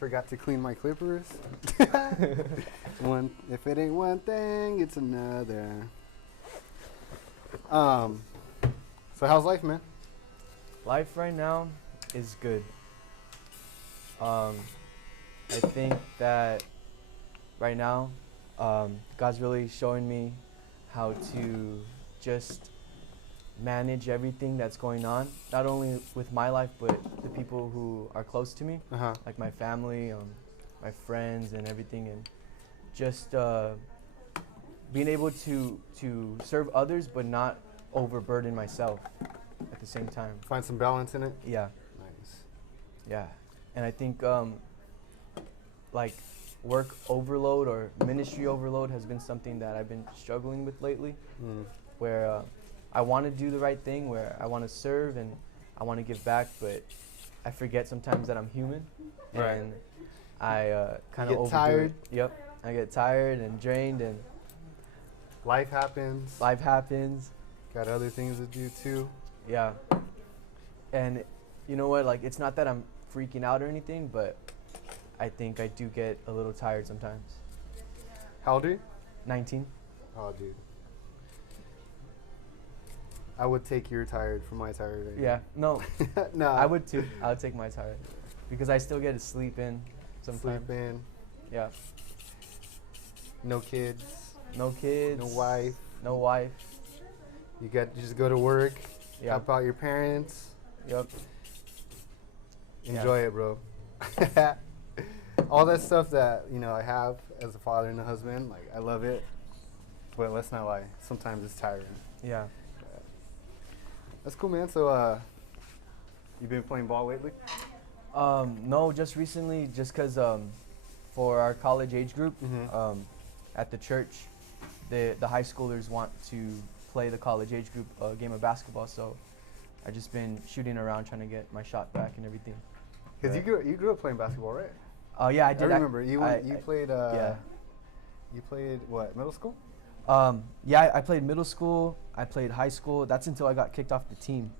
forgot to clean my clippers. If it ain't one thing, it's another. So how's life, man? Life right now is good. I think that right now, God's really showing me how to just manage everything that's going on, not only with my life, but the people who are close to me, like my family, my friends and everything, and just being able to serve others, but not overburden myself at the same time. Find some balance in it? Yeah. Nice. Yeah. And I think like work overload or ministry overload has been something that I've been struggling with lately, where I want to do the right thing, where I want to serve and I want to give back, but I forget sometimes that I'm human, and I kind of overdo tired. it. Yep, I get tired and drained, and Life happens. life happens. Got other things to do too. Yeah, and you know what? Like, it's not that I'm freaking out or anything, but I think I do get a little tired sometimes. How old are you? 19. Oh, dude. I would take your tired for my tired right Yeah, no, No. I would too. I would take my tired because I still get to sleep in sometimes. Sleep in. Yeah. No kids. No kids. No wife. No wife. You just go to work. Yeah. Help out your parents. Yep. Enjoy it, bro. All that stuff that, I have as a father and a husband, like, I love it. But let's not lie. Sometimes it's tiring. Yeah. That's cool, man. So, you been playing ball lately? No, just recently, just because for our college age group, at the church, the high schoolers want to play the college age group game of basketball. So I just been shooting around trying to get my shot back and everything. Because you grew up playing basketball, right? Oh yeah, I did. I remember. You played. Yeah. You played what? Middle school? Yeah, I played middle school. I played high school. That's until I got kicked off the team.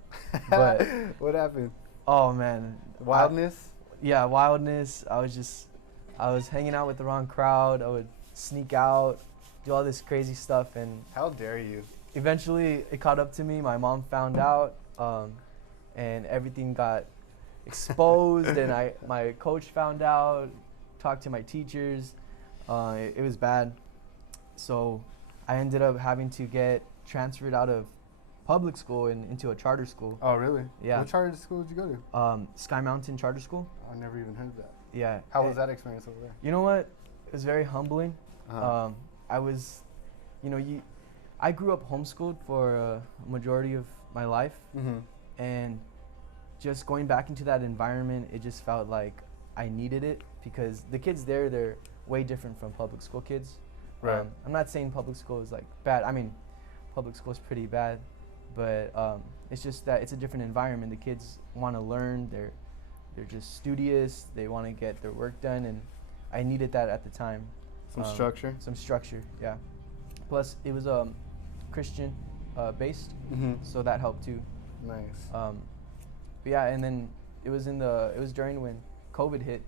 But what happened? oh man, Wildness. Wildness. I was hanging out with the wrong crowd. I would sneak out, do all this crazy stuff, and How dare you? eventually it caught up to me. My mom found out, and everything got exposed. And my coach found out, talked to my teachers. It was bad. So I ended up having to get transferred out of public school and into a charter school. Oh, really? Yeah. What charter school did you go to? Sky Mountain Charter School. I never even heard of that. Yeah. How was that experience over there? You know what? It was very humbling. Uh-huh. I was, I grew up homeschooled for a majority of my life, and just going back into that environment, it just felt like I needed it because the kids there, they're way different from public school kids. Right. I'm not saying public school is like bad. I mean, public school is pretty bad, but it's just that it's a different environment. The kids want to learn. They're just studious. They want to get their work done, and I needed that at the time. Some structure. Some structure, yeah. Plus, it was Christian based, so that helped too. Nice. But yeah, and then it was during when COVID hit,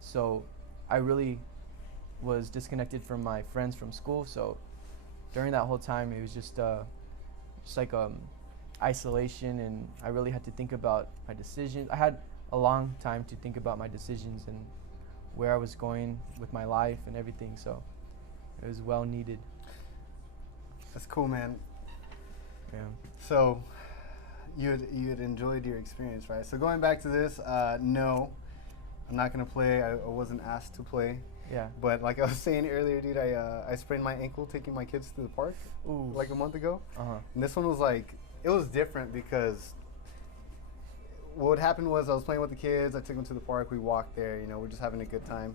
so I really was disconnected from my friends from school. So during that whole time, it was just like isolation, and I really had to think about my decisions. I had a long time to think about my decisions and where I was going with my life and everything. So it was well needed. That's cool, man. Yeah. So you had enjoyed your experience, right? So going back to this, no, I'm not gonna play. I wasn't asked to play. Yeah. But like I was saying earlier, dude, I sprained my ankle taking my kids to the park like a month ago. And this one was like, it was different because what happened was I was playing with the kids. I took them to the park. We walked there. We're just having a good time.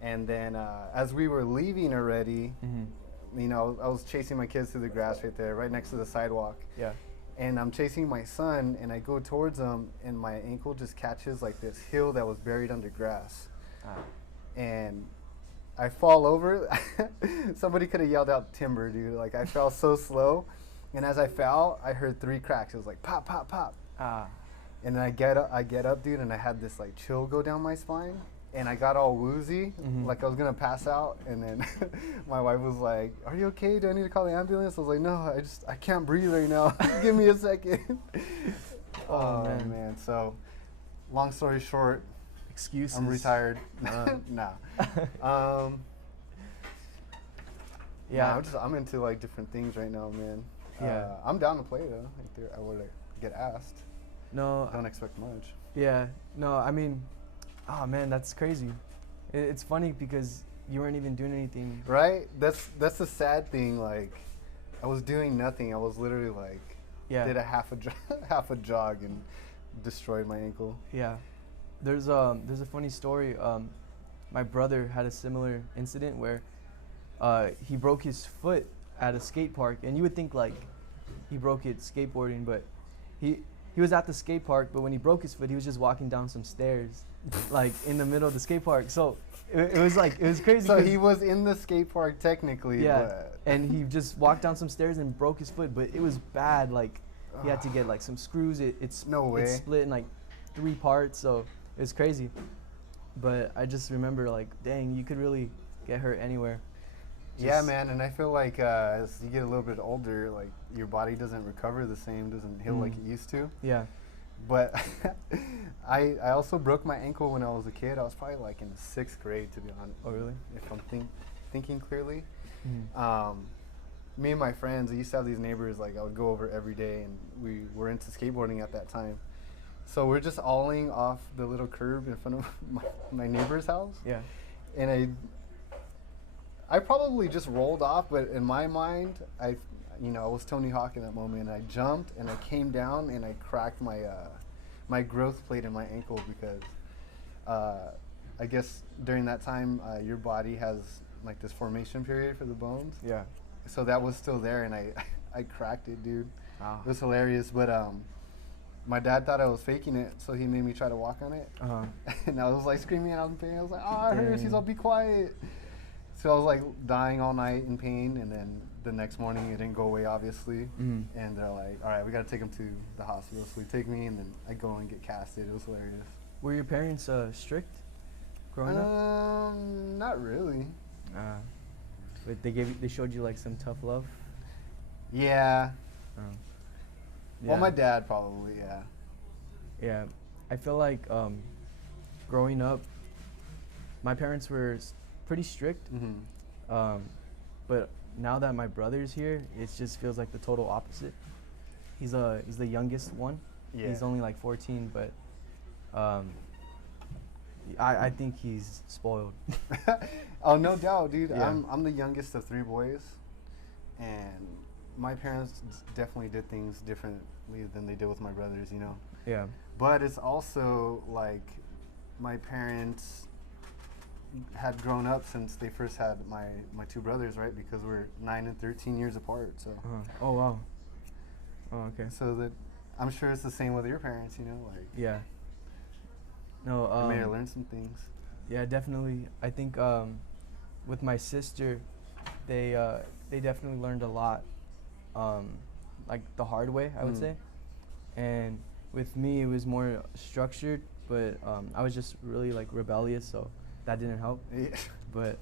And then as we were leaving already, I was chasing my kids through the grass right there, right next to the sidewalk. Yeah. And I'm chasing my son, and I go towards him, and my ankle just catches like this hill that was buried under grass. And I fall over. Somebody could have yelled out timber, dude. Like, I fell so slow. And as I fell, I heard 3 cracks. It was like pop, pop, pop. And then I get up, dude, and I had this like chill go down my spine. and I got all woozy, like I was gonna pass out, and then my wife was like, "Are you okay? Do I need to call the ambulance?" I was like, "No, I can't breathe right now. Give me a second." Oh man. So, long story short, excuses. I'm retired. Nah. Yeah. Nah, I'm into like different things right now, man. Yeah. I'm down to play though. If I would get asked. No. Don't expect much. Yeah. No, I mean, oh man, that's crazy. It's funny because you weren't even doing anything. Right? That's the sad thing. Like, I was doing nothing. I was literally like, did a half a jog and destroyed my ankle. Yeah. There's a funny story. My brother had a similar incident where he broke his foot at a skate park, and you would think like he broke it skateboarding, but he was at the skate park, but when he broke his foot, he was just walking down some stairs, like in the middle of the skate park. So it was crazy. So he was in the skate park technically. Yeah, but and he just walked down some stairs and broke his foot, but it was bad. Like he had to get like some screws. It's split in like 3 parts, so it was crazy. But I just remember like, dang, you could really get hurt anywhere. Yeah, man, and I feel like as you get a little bit older, like your body doesn't recover the same, doesn't heal like it used to. Yeah. But I also broke my ankle when I was a kid. I was probably like in the 6th grade, to be honest. Oh, really? If I'm thinking clearly. Me and my friends, I used to have these neighbors, like I would go over every day, and we were into skateboarding at that time. So we're just alling off the little curb in front of my neighbor's house. Yeah. And I probably just rolled off, but in my mind, I was Tony Hawk in that moment. And I jumped and I came down and I cracked my growth plate in my ankle because I guess during that time your body has like this formation period for the bones. Yeah. So that was still there, and I cracked it, dude. Wow. It was hilarious, but my dad thought I was faking it, so he made me try to walk on it. And I was like screaming out in pain. I was like, "Oh, it hurts." He's all, "Be quiet." So I was like dying all night in pain, and then the next morning it didn't go away, obviously. And they're like, "All right, we got to take him to the hospital." So they take me, and then I go and get casted. It was hilarious. Were your parents strict growing up? Not really. But they showed you like some tough love? Yeah. Yeah. Well, my dad probably, yeah. Yeah. I feel like growing up, my parents were pretty strict. But now that my brother's here, it just feels like the total opposite. He's the youngest one. Yeah. He's only like 14, but I think he's spoiled. Oh, no doubt, dude. Yeah. I'm the youngest of 3 boys, and my parents definitely did things differently than they did with my brothers, you know? Yeah. But it's also like my parents had grown up since they first had my 2 brothers, right? Because we're 9 and 13 years apart, so. Oh, wow. Oh, okay. So that I'm sure it's the same with your parents, you know? Like. Yeah. No, you may have learned some things. Yeah, definitely. I think with my sister, they definitely learned a lot, like the hard way, I would say. And with me, it was more structured, but I was just really like rebellious, so that didn't help. Yeah. But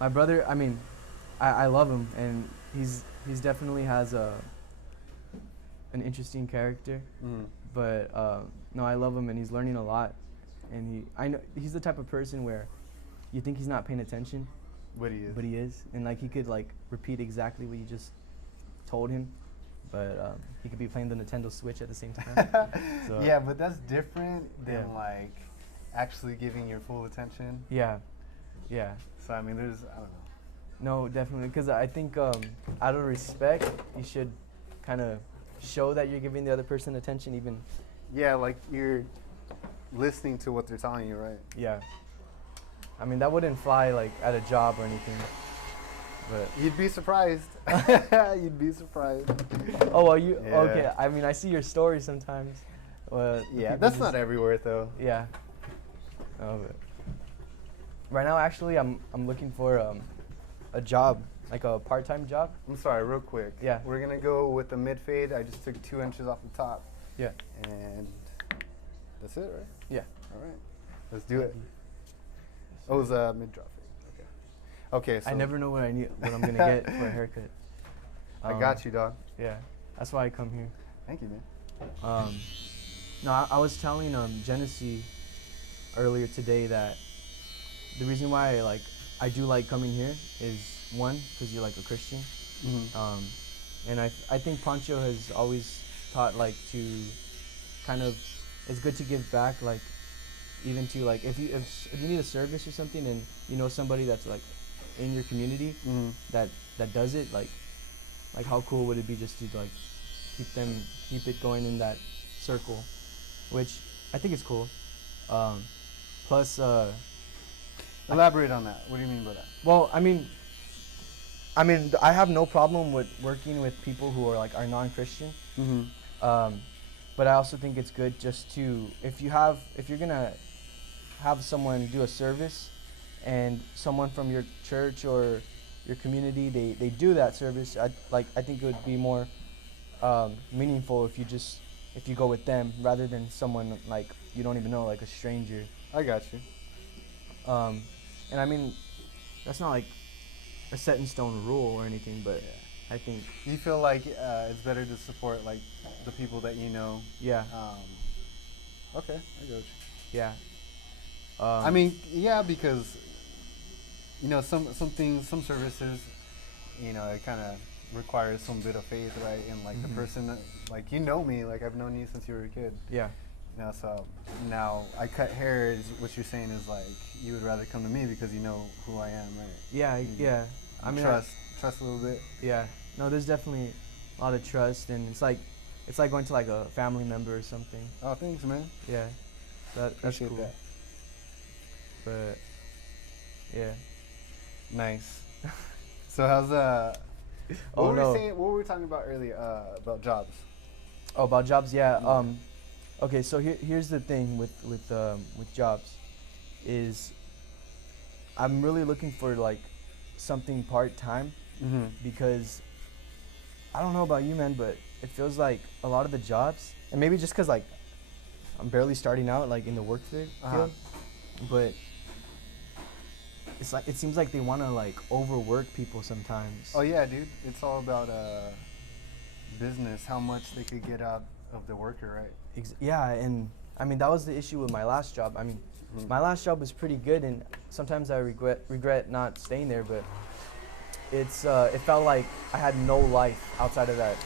my brother, I mean, I love him, and he's definitely has an interesting character. But no, I love him, and he's learning a lot. And I know he's the type of person where you think he's not paying attention, but he is. But he is, and like he could like repeat exactly what you just told him, but he could be playing the Nintendo Switch at the same time. So, yeah, but that's different than like actually giving your full attention. Yeah, yeah. So I mean, I don't know. No, definitely, because I think out of respect, you should kind of show that you're giving the other person attention, even. Yeah, like you're listening to what they're telling you, right? Yeah. I mean, that wouldn't fly like at a job or anything. But you'd be surprised. You'd be surprised. Oh, well, you okay? I mean, I see your stories sometimes. Yeah, that's not everywhere though. Yeah. Oh, but right now, actually, I'm looking for a job, like a part-time job. I'm sorry, real quick. Yeah. We're gonna go with the mid fade. I just took 2 inches off the top. Yeah. And that's it, right? Yeah. All right. Let's do it. Oh, it was mid-drop. Okay. Okay, so I never know what I'm gonna get for a haircut. I got you, dog. Yeah, that's why I come here. Thank you, man. No, I was telling Genesee earlier today that the reason why I do like coming here is one, because you're like a Christian, and I think Pancho has always taught to kind of, it's good to give back, even to if you need a service or something and you know somebody that's in your community that does it, how cool would it be just to keep it going in that circle, which I think is cool. Plus, elaborate on that. What do you mean by that? Well, I mean, I have no problem with working with people who are non-Christian. But I also think it's good just to, if you're gonna have someone do a service, and someone from your church or your community, they do that service, I think it would be more meaningful if you go with them rather than someone you don't even know, a stranger. I got you. And I mean, that's not a set in stone rule or anything, but I think. You feel like it's better to support the people that you know? Yeah. Okay, I got you. Yeah. I mean, yeah, because some things, some services, it kind of requires some bit of faith, right? And the person that, me, I've known you since you were a kid. Yeah. So now I cut hair. What you're saying is you would rather come to me because you know who I am, right? Yeah, yeah. I mean, trust a little bit. Yeah. No, there's definitely a lot of trust, and it's like going to a family member or something. Oh, thanks, man. Yeah. That's cool. That. But yeah. Nice. So how's what were we talking about earlier about jobs? Oh, about jobs, yeah. Okay, so here's the thing with jobs, is I'm really looking for something part-time, because I don't know about you, man, but it feels like a lot of the jobs, and maybe just because I'm barely starting out in the work field, but it seems like they want to overwork people sometimes. Oh yeah, dude, it's all about business, how much they could get out of the worker, right? Yeah, and I mean that was the issue with my last job. I mean, my last job was pretty good, and sometimes I regret not staying there, but it felt like I had no life outside of that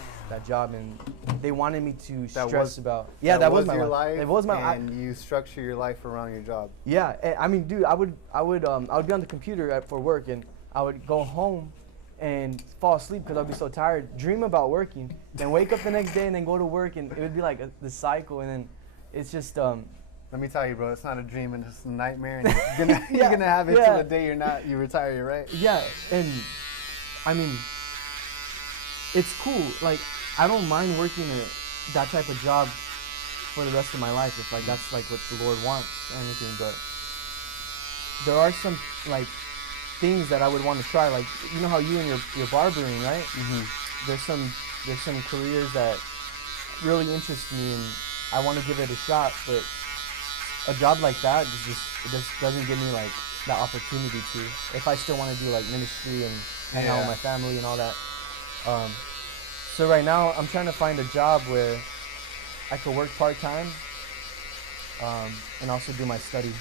job, and they wanted me to stress about. Yeah, that was my life. It was my. And you structure your life around your job. Yeah, I mean, dude, I would be on the computer for work, and I would go home and fall asleep because I'd be so tired, dream about working, then wake up the next day and then go to work, and it would be the cycle, and then it's just. Let me tell you, bro, it's not a dream and it's a nightmare, and you're gonna have it till the day you retire, right? Yeah, and I mean, it's cool. I don't mind working that type of job for the rest of my life if that's what the Lord wants or anything. But there are some things that I would want to try. You know how you and your barbering, right? There's some careers that really interest me, and I want to give it a shot. But a job like that just doesn't give me that opportunity to. If I still want to do ministry and hang out with my family and all that. So right now I'm trying to find a job where I could work part-time, and also do my study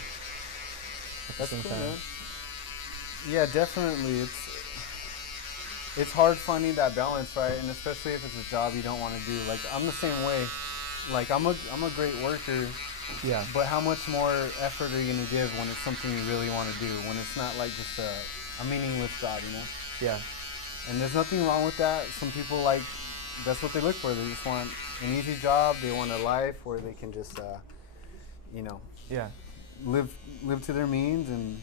at the same time. Man. Yeah, definitely. It's hard finding that balance, right? And especially if it's a job you don't want to do. I'm the same way. I'm a great worker. Yeah. But how much more effort are you gonna give when it's something you really want to do? When it's not just a meaningless job, Yeah. And there's nothing wrong with that. Some people that's what they look for. They just want an easy job. They want a life where they can just, yeah, live to their means.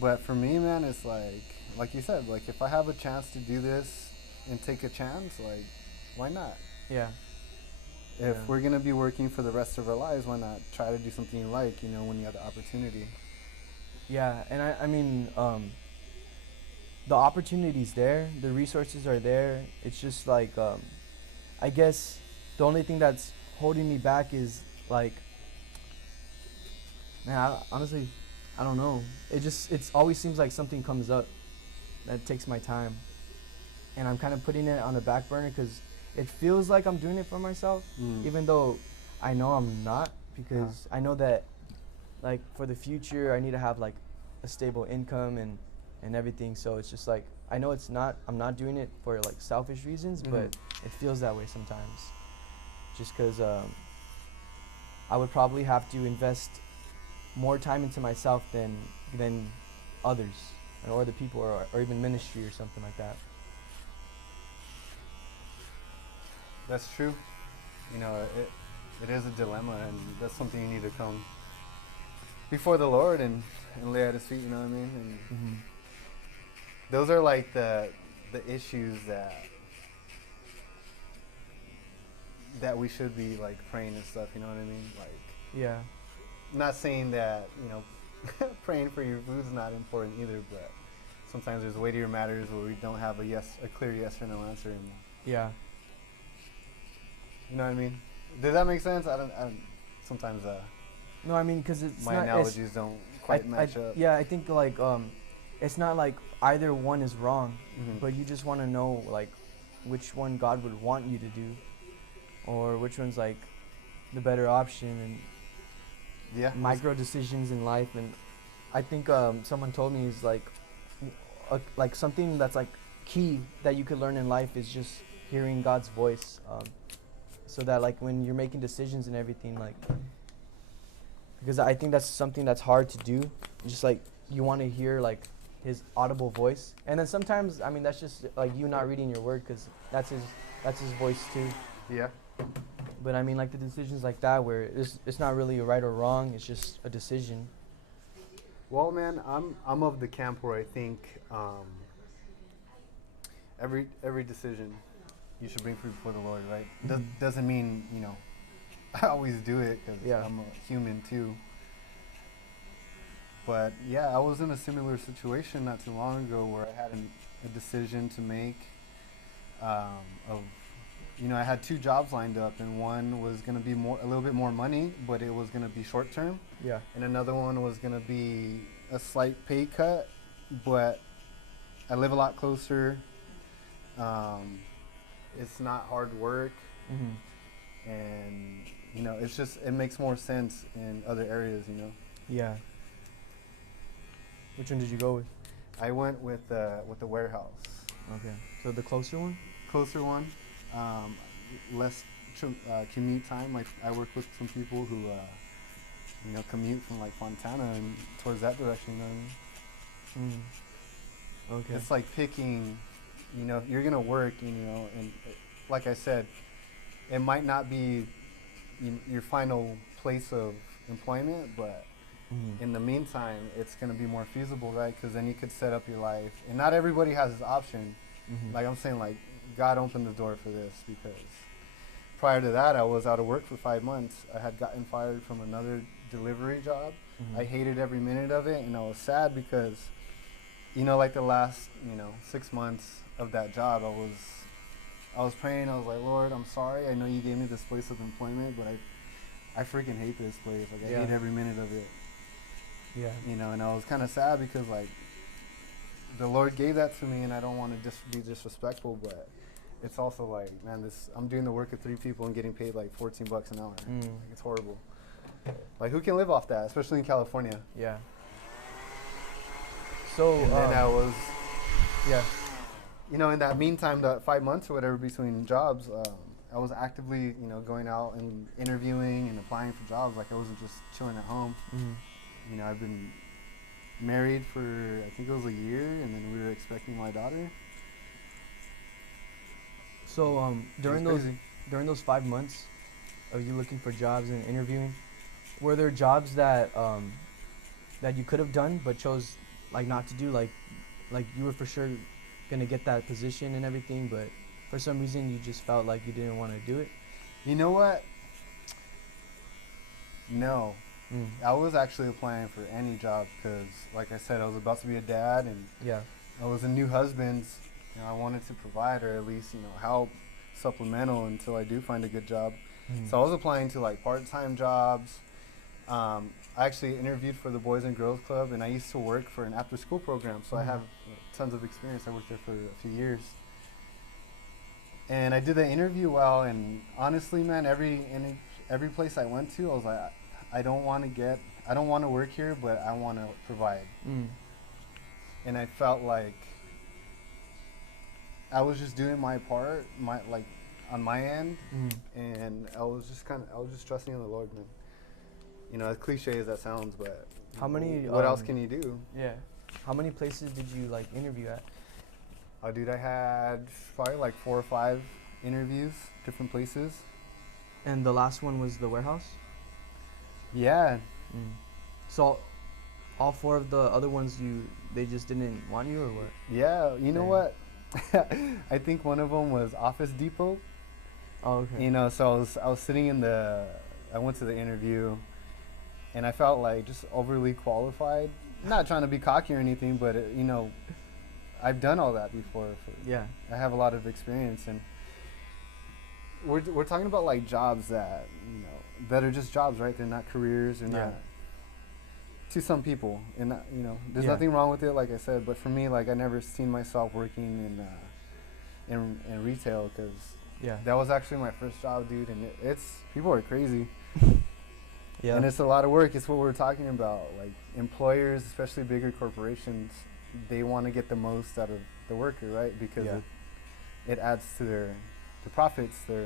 But for me, man, it's like you said, if I have a chance to do this and take a chance, why not? Yeah. If we're gonna be working for the rest of our lives, why not try to do something you like? When you have the opportunity. Yeah, and I mean, the opportunity's there, the resources are there. It's just I guess the only thing that's holding me back is Man, honestly, I don't know. It always seems like something comes up that takes my time, and I'm kind of putting it on the back burner because it feels like I'm doing it for myself, even though I know I'm not, because I know that, like, for the future, I need to have like a stable income and everything. So it's just like I know I'm not doing it for like selfish reasons, but it feels that way sometimes, just because I would probably have to invest more time into myself than others or other people or even ministry or something like that. That's true. You know, it is a dilemma, and that's something you need to come before the Lord and lay at His feet. You know what I mean? And those are like the issues that we should be like praying and stuff. You know what I mean? Like, yeah. I'm not saying that, you know, praying for your food's not important either, but sometimes there's weightier matters where we don't have a clear yes or no answer. And Yeah. you know what I mean? Does that make sense? I don't sometimes No, I mean, because it's my not, analogies don't quite match up. Yeah, I think like it's not like either one is wrong, but you just want to know like which one God would want you to do, or which one's like the better option, and micro decisions in life. And I think someone told me is like something that's like key that you could learn in life is just hearing God's voice, so that like when you're making decisions and everything, like, because I think that's something that's hard to do, just like you want to hear like His audible voice. And then sometimes, I mean, that's just like you not reading your word, because that's his voice too. Yeah. But I mean, like the decisions like that where it's not really a right or wrong, it's just a decision. Well, man, I'm of the camp where I think every decision you should bring before the Lord, right? Doesn't mean, you know, I always do it, because I'm a human too. But yeah, I was in a similar situation not too long ago where I had a decision to make of, you know, I had 2 jobs lined up, and one was going to be a little bit more money, but it was going to be short term. Yeah. And another one was going to be a slight pay cut, but I live a lot closer. It's not hard work. And, you know, it makes more sense in other areas, you know? Yeah. Which one did you go with? I went with the warehouse. Okay. So the closer one? Closer one. Less commute time. Like, I work with some people who, you know, commute from like Fontana and towards that direction, you know what I mean? Okay. It's like picking, you know, you're going to work, you know, and like I said, it might not be your final place of employment, but in the meantime, it's going to be more feasible, right? Because then you could set up your life. And not everybody has this option. Like I'm saying, like, God opened the door for this, because prior to that, I was out of work for 5 months. I had gotten fired from another delivery job. I hated every minute of it, and I was sad because, you know, like the last, you know, 6 months of that job, I was praying. I was like, Lord, I'm sorry. I know you gave me this place of employment, but I freaking hate this place. Like, I hate every minute of it. Yeah. You know, and I was kind of sad because, like, the Lord gave that to me, and I don't want to just be disrespectful, but it's also like, man, I'm doing the work of 3 people and getting paid like $14 an hour. Like, it's horrible. Like, who can live off that, especially in California? Yeah. So, and then I was, you know, in that meantime, that 5 months or whatever between jobs, I was actively, you know, going out and interviewing and applying for jobs. Like, I wasn't just chilling at home. You know, I've been married for, I think it was a year, and then we were expecting my daughter. So during those 5 months of you looking for jobs and interviewing, were there jobs that that you could have done but chose like not to do, like you were for sure gonna get that position and everything, but for some reason you just felt like you didn't want to do it? You know what? No. I was actually applying for any job because, like I said, I was about to be a dad, and I was a new husband. You know, I wanted to provide, or at least, you know, help supplemental until I do find a good job. So I was applying to like part-time jobs. I actually interviewed for the Boys and Girls Club, and I used to work for an after-school program, so I have tons of experience. I worked there for a few years. And I did the interview well, and honestly, man, every place I went to, I was like, I don't want to work here, but I want to provide. And I felt like I was just doing my part, on my end, and I was just trusting in the Lord, man. You know, as cliche as that sounds, but how many? What else can you do? Yeah. How many places did you like interview at? Oh, dude, I had probably like 4 or 5 interviews, different places. And the last one was the warehouse? Yeah. So all 4 of the other ones, they just didn't want you, or what? Yeah, you know what? I think one of them was Office Depot. Oh, okay. You know, so I was sitting I went to the interview, and I felt like just overly qualified. Not trying to be cocky or anything, but you know, I've done all that before. Yeah. I have a lot of experience, and we're talking about like jobs that, you know, that are just jobs, right? They're not careers, and not to some people, and not, you know, there's nothing wrong with it, like I said. But for me, like, I never seen myself working in retail, because that was actually my first job, dude, and it's people are crazy. Yeah. And it's a lot of work. It's what we're talking about. Like, employers, especially bigger corporations, they want to get the most out of the worker, right? Because it adds to their profits, their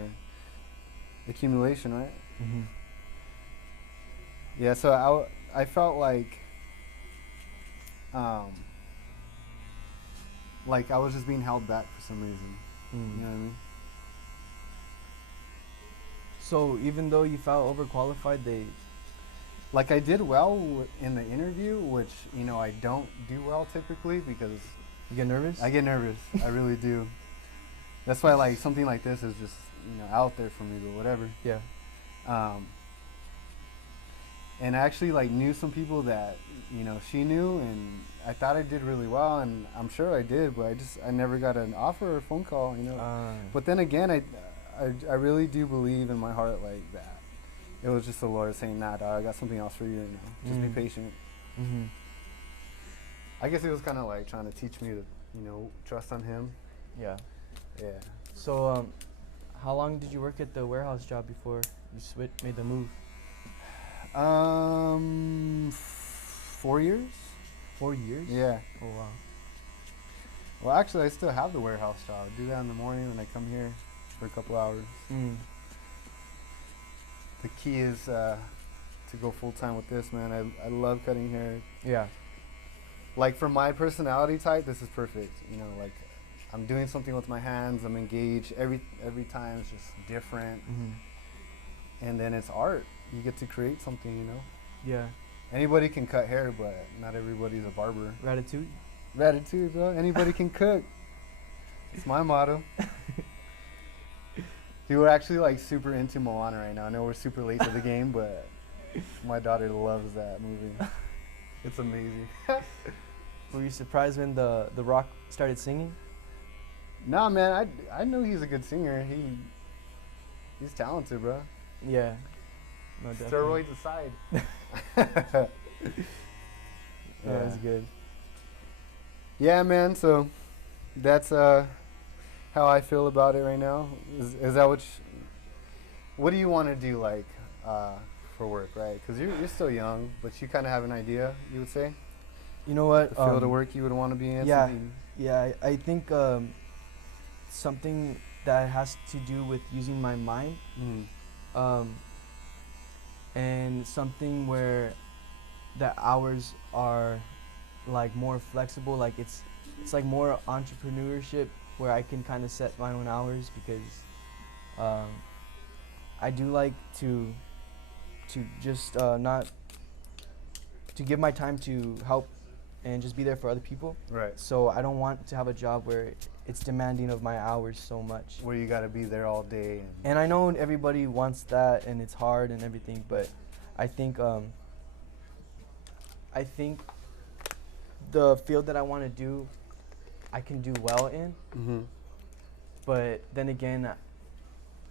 accumulation, right? Yeah, so I felt like I was just being held back for some reason. You know what I mean? So even though you felt overqualified, like, I did well in the interview, which, you know, I don't do well typically, because you get nervous? I get nervous. I really do. That's why, like, something like this is just, you know, out there for me, but whatever. Yeah. And I actually, like, knew some people that, you know, she knew, and I thought I did really well, and I'm sure I did, but I never got an offer or phone call, you know. But then again, I really do believe in my heart, like, that it was just the Lord saying, nah, dog, I got something else for you, you know. Just be patient. I guess it was kind of like trying to teach me to, you know, trust on Him. Yeah. Yeah. So, how long did you work at the warehouse job before you made the move? 4 years. 4 years? Yeah. Oh, wow. Well, actually, I still have the warehouse job. I do that in the morning when I come here for a couple hours. The key is to go full-time with this, man. I love cutting hair. Yeah. Like, for my personality type, this is perfect. You know, like, I'm doing something with my hands. I'm engaged. Every time it's just different. And then it's art. You get to create something, you know? Yeah. Anybody can cut hair, but not everybody's a barber. Ratatouille? Ratatouille, bro. Anybody can cook. It's my motto. Dude, we're actually, like, super into Moana right now. I know we're super late to the game, but my daughter loves that movie. It's amazing. Were you surprised when the Rock started singing? Nah, man. I know he's a good singer. He's talented, bro. Yeah. No, steroids aside. That's good. Yeah, man. So that's how I feel about it right now. Is that what do you want to do, like, for work, right? Because you're still young, but you kind of have an idea, you would say? You know what? The field of work you would want to be in? Yeah. I think something that has to do with using my mind. And something where the hours are, like, more flexible. Like, it's like more entrepreneurship, where I can kind of set my own hours, because I do like to just not to give my time to help and just be there for other people. Right. So I don't want to have a job where it's demanding of my hours so much. Where you got to be there all day. And I know everybody wants that, and it's hard and everything, but I think the field that I want to do, I can do well in. But then again,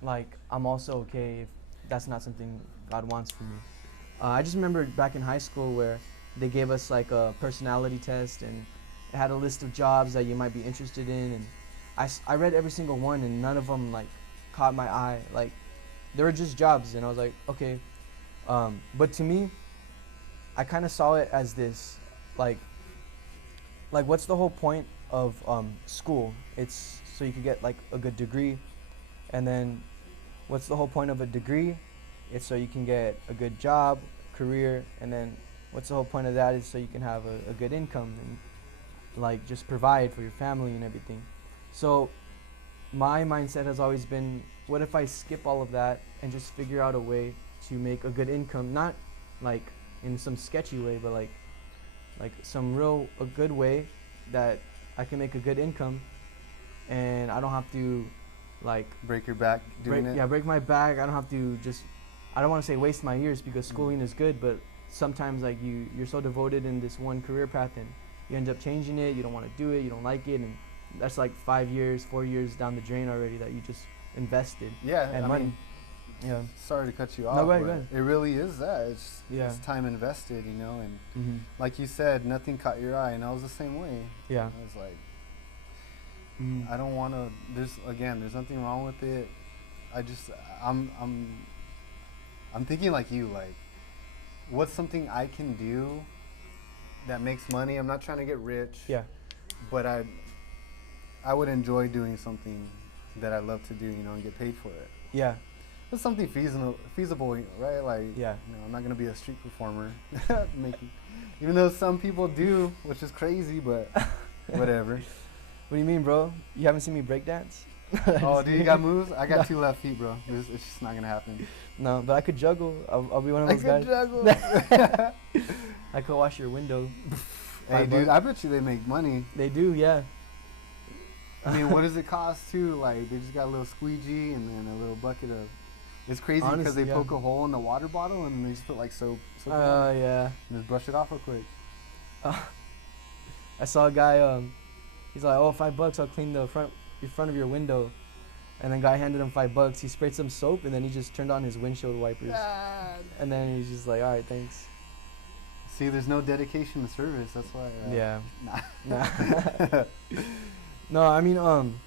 like, I'm also okay if that's not something God wants for me. I just remember back in high school where they gave us like a personality test, and it had a list of jobs that you might be interested in, and I read every single one, and none of them like caught my eye. Like, they were just jobs, and I was like, okay. But to me, I kind of saw it as this, like what's the whole point of school? It's so you could get like a good degree, and then what's the whole point of a degree? It's so you can get a good job, career, and then what's the whole point of that is so you can have a good income and like just provide for your family and everything. So my mindset has always been, what if I skip all of that and just figure out a way to make a good income, not like in some sketchy way, but like some a good way that I can make a good income, and I don't have to like break your back doing it. Yeah, break my back. I don't have to I don't want to say waste my years, because schooling is good, but sometimes like you're so devoted in this one career path, and you end up changing it. You don't want to do it. You don't like it, and that's like 5 years, 4 years down the drain already that you just invested. Yeah, and money. Yeah. Sorry to cut you off. No, go but ahead. It really is that. It's time invested, you know, and Mm-hmm. like you said, nothing caught your eye, and I was the same way. Yeah. I was like, I don't want to. There's nothing wrong with it. I'm thinking like you, like, what's something I can do that makes money? I'm not trying to get rich. Yeah. But I would enjoy doing something that I love to do, you know, and get paid for it. Yeah. It's something feasible, right? Like, yeah. You know, I'm not gonna be a street performer, even though some people do, which is crazy, but whatever. What do you mean, bro? You haven't seen me break dance? Oh, dude, you got moves? I got 2 left feet, bro. It's just not gonna happen. No, but I could juggle. I'll be one of those guys. I could juggle. I could wash your window. Hey, dude, I bet you they make money. They do, yeah. I mean, what does it cost too? Like, they just got a little squeegee and then a little bucket of. It's crazy because they poke a hole in the water bottle and then they just put like soap. Yeah. And just brush it off real quick. I saw a guy. He's like, "Oh, $5, I'll clean the front of your window." And then guy handed him $5. He sprayed some soap and then he just turned on his windshield wipers. And then he's just like, "All right, thanks." See, there's no dedication to service. That's why. Yeah. Nah. No, I mean,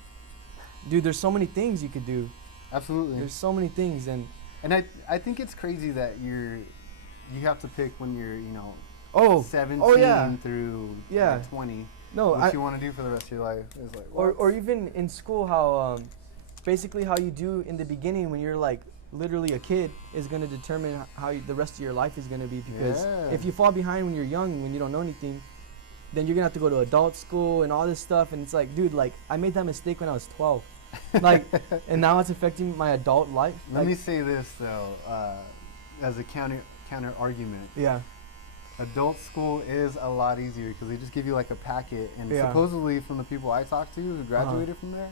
dude, there's so many things you could do. Absolutely. There's so many things, and I think it's crazy that you have to pick when you're 17 through like 20. No, what you want to do for the rest of your life is like. Or even in school, how basically how you do in the beginning when you're like literally a kid is going to determine how the rest of your life is going to be, because if you fall behind when you're young, when you don't know anything, then you're gonna have to go to adult school and all this stuff, and it's like, dude, like I made that mistake when I was 12, like, and now it's affecting my adult life. Let me say this though, as a counter argument. Yeah. Adult school is a lot easier because they just give you like a packet, and supposedly from the people I talked to who graduated from there,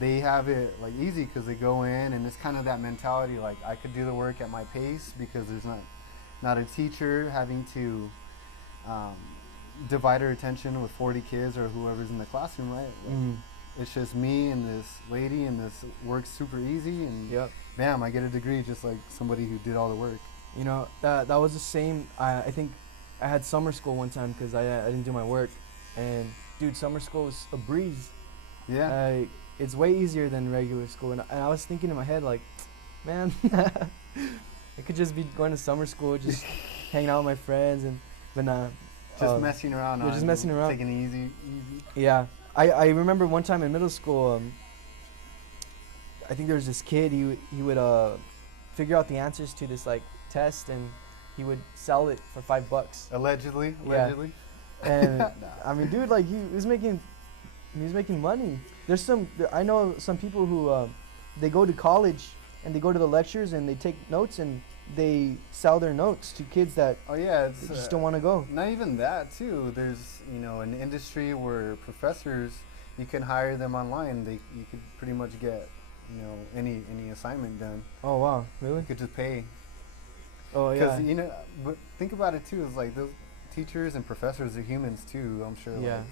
they have it like easy because they go in and it's kind of that mentality like I could do the work at my pace because there's not a teacher having to divide her attention with 40 kids or whoever's in the classroom, right? Like, it's just me and this lady, and this works super easy, and bam, I get a degree just like somebody who did all the work. You know, that was the same. I think I had summer school one time because I didn't do my work, and dude, summer school was a breeze. Yeah. It's way easier than regular school, and I was thinking in my head like, man, I could just be going to summer school, just hanging out with my friends, but nah. Just messing around. Just messing around. Taking it easy. Yeah. I remember one time in middle school, I think there was this kid, he would figure out the answers to this like test, and he would sell it for $5. Allegedly. And I mean, dude, like he was making money. I know some people who they go to college and they go to the lectures and they take notes and they sell their notes to kids that just don't want to go. Not even that too. There's an industry where professors, you can hire them online. You could pretty much get any assignment done. Oh wow, really? You could just pay. Oh yeah. Because but think about it too. It's like those teachers and professors are humans too. I'm sure. Yeah. Like,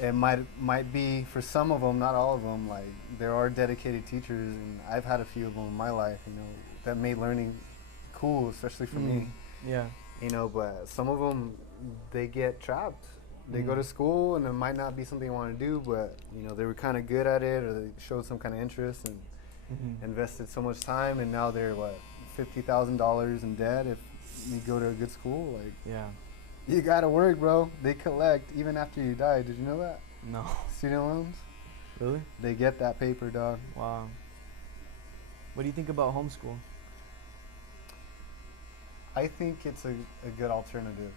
it might be for some of them, not all of them. Like there are dedicated teachers, and I've had a few of them in my life. That made learning cool, especially for me. Yeah. You know, but some of them, they get trapped. They go to school and it might not be something they want to do, but you know, they were kind of good at it, or they showed some kind of interest and invested so much time, and now they're what, $50,000 in debt if you go to a good school. Like, yeah, you gotta work, bro. They collect even after you die. Did you know that? No. Student loans. Really? They get that paper, dog. Wow. What do you think about homeschool? I think it's a good alternative.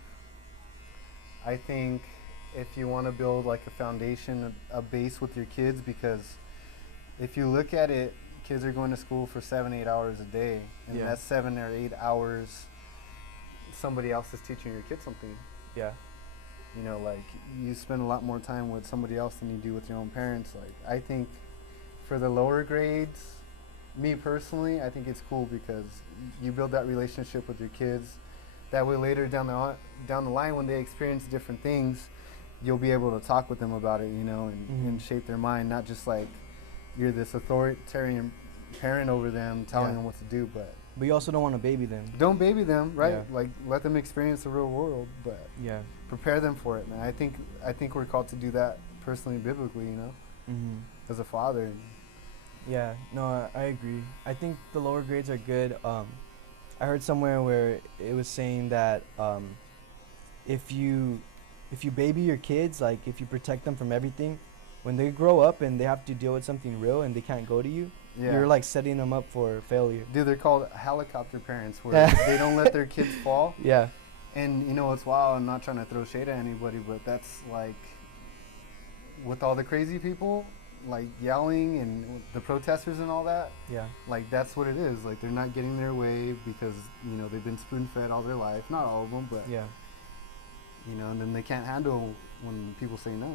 I think if you want to build like a foundation, a base with your kids, because if you look at it, kids are going to school for 7-8 hours a day, and that's 7 or 8 hours somebody else is teaching your kid something. Yeah. You know, like, you spend a lot more time with somebody else than you do with your own parents. Like, I think for the lower grades, me personally, I think it's cool because you build that relationship with your kids. That way later down the line, when they experience different things, you'll be able to talk with them about it, you know, and shape their mind. Not just like you're this authoritarian parent over them telling them what to do, but you also don't want to baby them. Don't baby them, right? Like, let them experience the real world, but prepare them for it, man. I think we're called to do that personally, biblically, you know, as a father. Yeah, no, I agree. I think the lower grades are good. I heard somewhere where it was saying that if you baby your kids, like if you protect them from everything, when they grow up and they have to deal with something real and they can't go to you, you're like setting them up for failure. Dude, they're called helicopter parents, where they don't let their kids fall. Yeah. And you know, it's wild. I'm not trying to throw shade at anybody, but that's like, with all the crazy people, like yelling and the protesters and all that. Yeah. Like, that's what it is. Like, they're not getting their way because, you know, they've been spoon-fed all their life. Not all of them, but you know, and then they can't handle when people say no.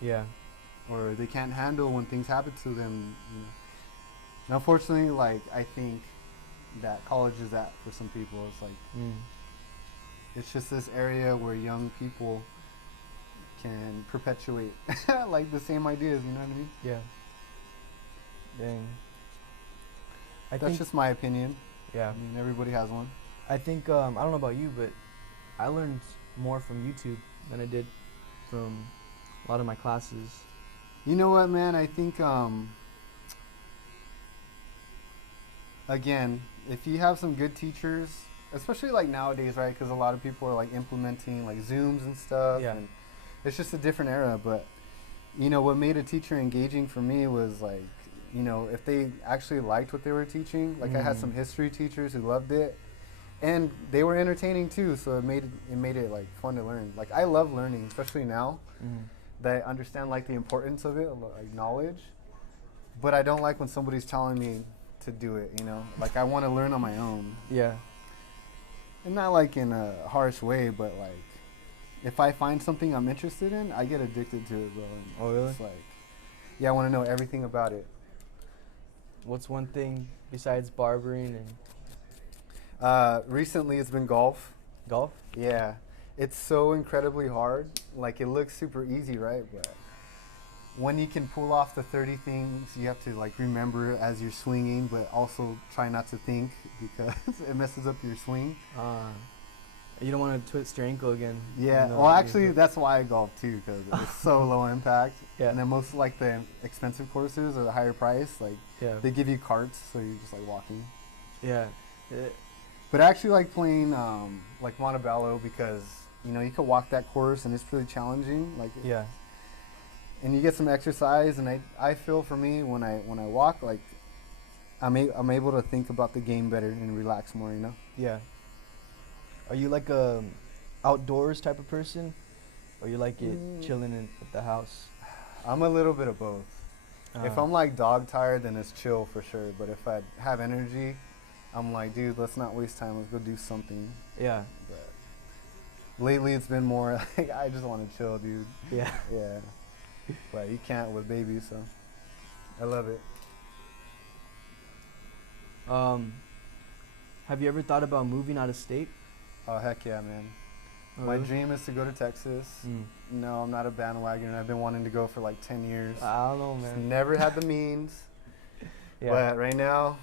Yeah. Or they can't handle when things happen to them. You know. And unfortunately, like, I think that college is that for some people. It's like, it's just this area where young people can perpetuate like the same ideas, you know what I mean? Yeah. Dang. That's just my opinion. Yeah. I mean, everybody has one. I think, I don't know about you, but I learned more from YouTube than I did from a lot of my classes. You know what, man? I think, again, if you have some good teachers, especially like nowadays, right? Because a lot of people are like implementing like Zooms and stuff. Yeah. And it's just a different era. But, you know, what made a teacher engaging for me was like, you know, if they actually liked what they were teaching. Like, I had some history teachers who loved it, and they were entertaining too. So it made it like fun to learn. Like, I love learning, especially now that I understand like the importance of it, like knowledge. But I don't like when somebody's telling me to do it, you know? Like, I want to learn on my own. Yeah. And not like in a harsh way, but like, if I find something I'm interested in, I get addicted to it, bro. Oh, really? It's like, yeah, I want to know everything about it. What's one thing besides barbering and? Recently, it's been golf. Golf? Yeah. It's so incredibly hard. Like, it looks super easy, right? But when you can pull off the 30 things, you have to like remember as you're swinging, but also try not to think because it messes up your swing. You don't want to twist your ankle again. Yeah, well, actually, that's why I golf too, because it's so low impact. Yeah. And then most like the expensive courses or the higher price, like they give you carts, so you're just like walking. Yeah. But I actually like playing like Montebello because, you know, you can walk that course and it's pretty challenging. Like, and you get some exercise, and I feel for me when I walk, like I'm able to think about the game better and relax more, you know? Yeah. Are you like a outdoors type of person, or you like it chilling at the house? I'm a little bit of both. If I'm like dog tired, then it's chill for sure. But if I have energy, I'm like, dude, let's not waste time. Let's go do something. Yeah. But lately, it's been more like I just want to chill, dude. Yeah. Yeah. But you can't with babies, so I love it. Have you ever thought about moving out of state? Oh, heck yeah, man. Oh, my dream is to go to Texas. No, I'm not a bandwagoner. I've been wanting to go for like 10 years. I don't know, man. Just never had the means. But right now,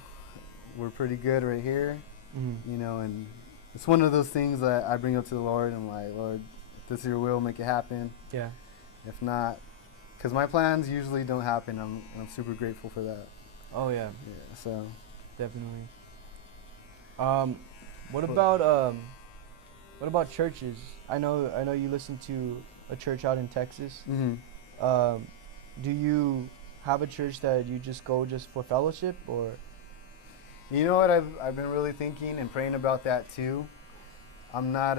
we're pretty good right here. you know, and it's one of those things that I bring up to the Lord. And like, Lord, if this is your will, make it happen. Yeah. If not, because my plans usually don't happen. I'm super grateful for that. Oh yeah. Yeah. So definitely. What about churches? I know you listen to a church out in Texas. Do you have a church that you just go just for fellowship, or? You know what, I've been really thinking and praying about that too. I'm not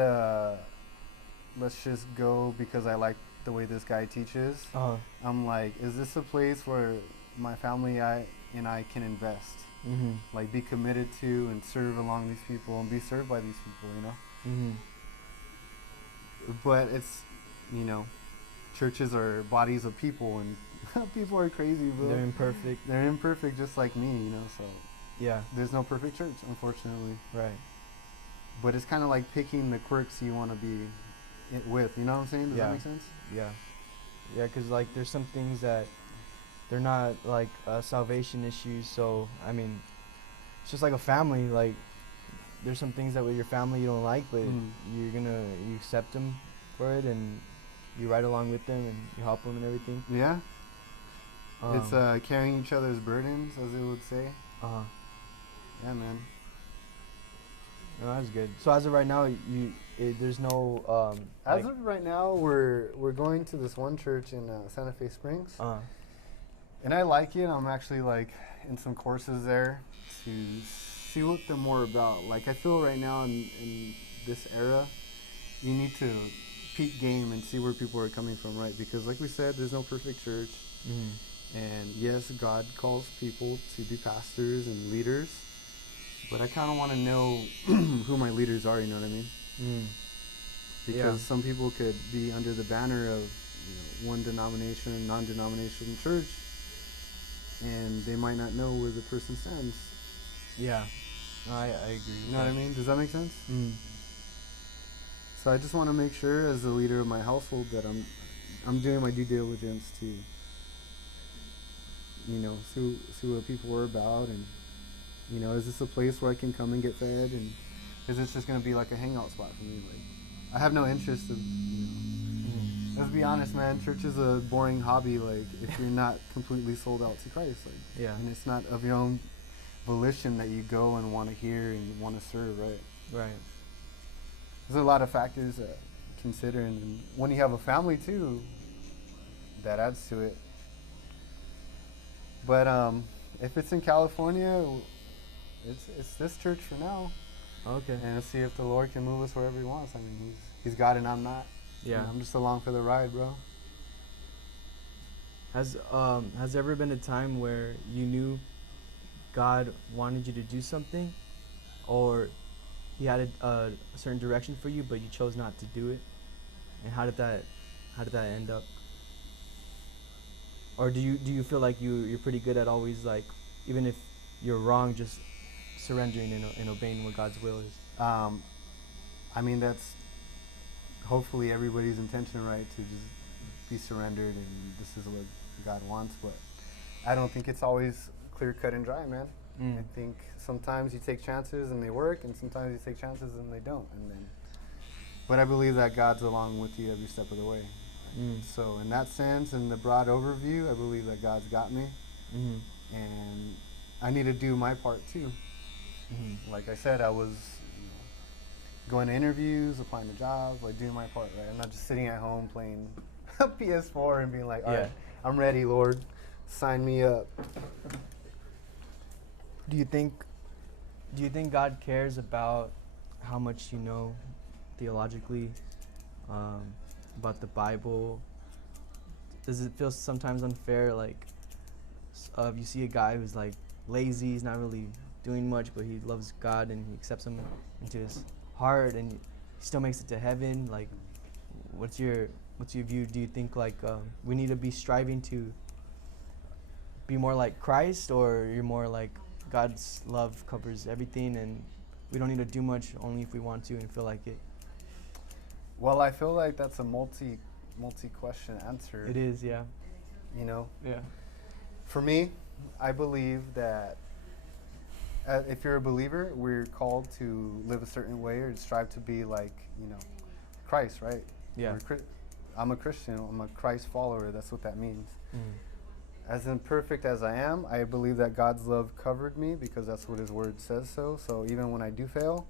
let's just go because I like the way this guy teaches. I'm like, is this a place where my family and I can invest? Like, be committed to and serve along these people and be served by these people, you know? But it's, you know, churches are bodies of people, and people are crazy, bro. They're imperfect. They're imperfect just like me, you know, so. Yeah. There's no perfect church, unfortunately. Right. But it's kind of like picking the quirks you want to be with, you know what I'm saying? Does that make sense? Yeah. Yeah, because, like, there's some things that they're not, like, salvation issues, so, I mean, it's just like a family, like, there's some things that with your family you don't like, but you accept them for it, and you ride along with them, and you help them and everything. Yeah. It's carrying each other's burdens, as they would say. Yeah, man. No, that's good. So as of right now, there's no. As of right now, we're going to this one church in Santa Fe Springs, and I like it. I'm actually like in some courses there to see what they're more about. Like, I feel right now in this era, you need to peak game and see where people are coming from, right? Because like we said, there's no perfect church. And yes, God calls people to be pastors and leaders, but I kind of want to know who my leaders are, you know what I mean? Because some people could be under the banner of, you know, one denomination, non-denominational church, and they might not know where the person stands. Yeah, I agree. You know what I mean? Does that make sense? So I just want to make sure, as the leader of my household, that I'm doing my due diligence to, you know, see what people are about, and, you know, is this a place where I can come and get fed, and is this just going to be like a hangout spot for me? Like, I have no interest of, you know, let's be honest, man, church is a boring hobby, like, if you're not completely sold out to Christ, like, and it's not of your own volition that you go and want to hear and want to serve, right? Right. There's a lot of factors to consider, and when you have a family too, that adds to it. But if it's in California, it's this church for now. Okay. And let's see if the Lord can move us wherever He wants. I mean, He's God and I'm not. Yeah. I'm just along for the ride, bro. Has there ever been a time where you knew God wanted you to do something, or He had a certain direction for you, but you chose not to do it? And how did that end up? Or do you feel like you're pretty good at always, like, even if you're wrong, just surrendering and obeying what God's will is? I mean, that's hopefully everybody's intention, right? To just be surrendered and this is what God wants. But I don't think it's always clear cut and dry, man. I think sometimes you take chances and they work, and sometimes you take chances and they don't. But I believe that God's along with you every step of the way. So in that sense, in the broad overview, I believe that God's got me, and I need to do my part too. Like I said, I was going to interviews, applying to jobs, like doing my part, right? I'm not just sitting at home playing PS4 and being like, all right, I'm ready, Lord, sign me up. Do you think God cares about how much you know theologically, about the Bible? Does it feel sometimes unfair, like, if you see a guy who's like lazy, he's not really doing much, but he loves God and he accepts Him into his heart, and he still makes it to heaven? Like, what's your view? Do you think, like, we need to be striving to be more like Christ, or you're more like God's love covers everything and we don't need to do much, only if we want to and feel like it? Well, I feel like that's a multi question answer. It is, yeah. You know? Yeah. For me, I believe that if you're a believer, we're called to live a certain way or strive to be like, Christ, right? Yeah. I'm a Christian. I'm a Christ follower. That's what that means. Mm. As imperfect as I am, I believe that God's love covered me because that's what His Word says so. So even when I do fail,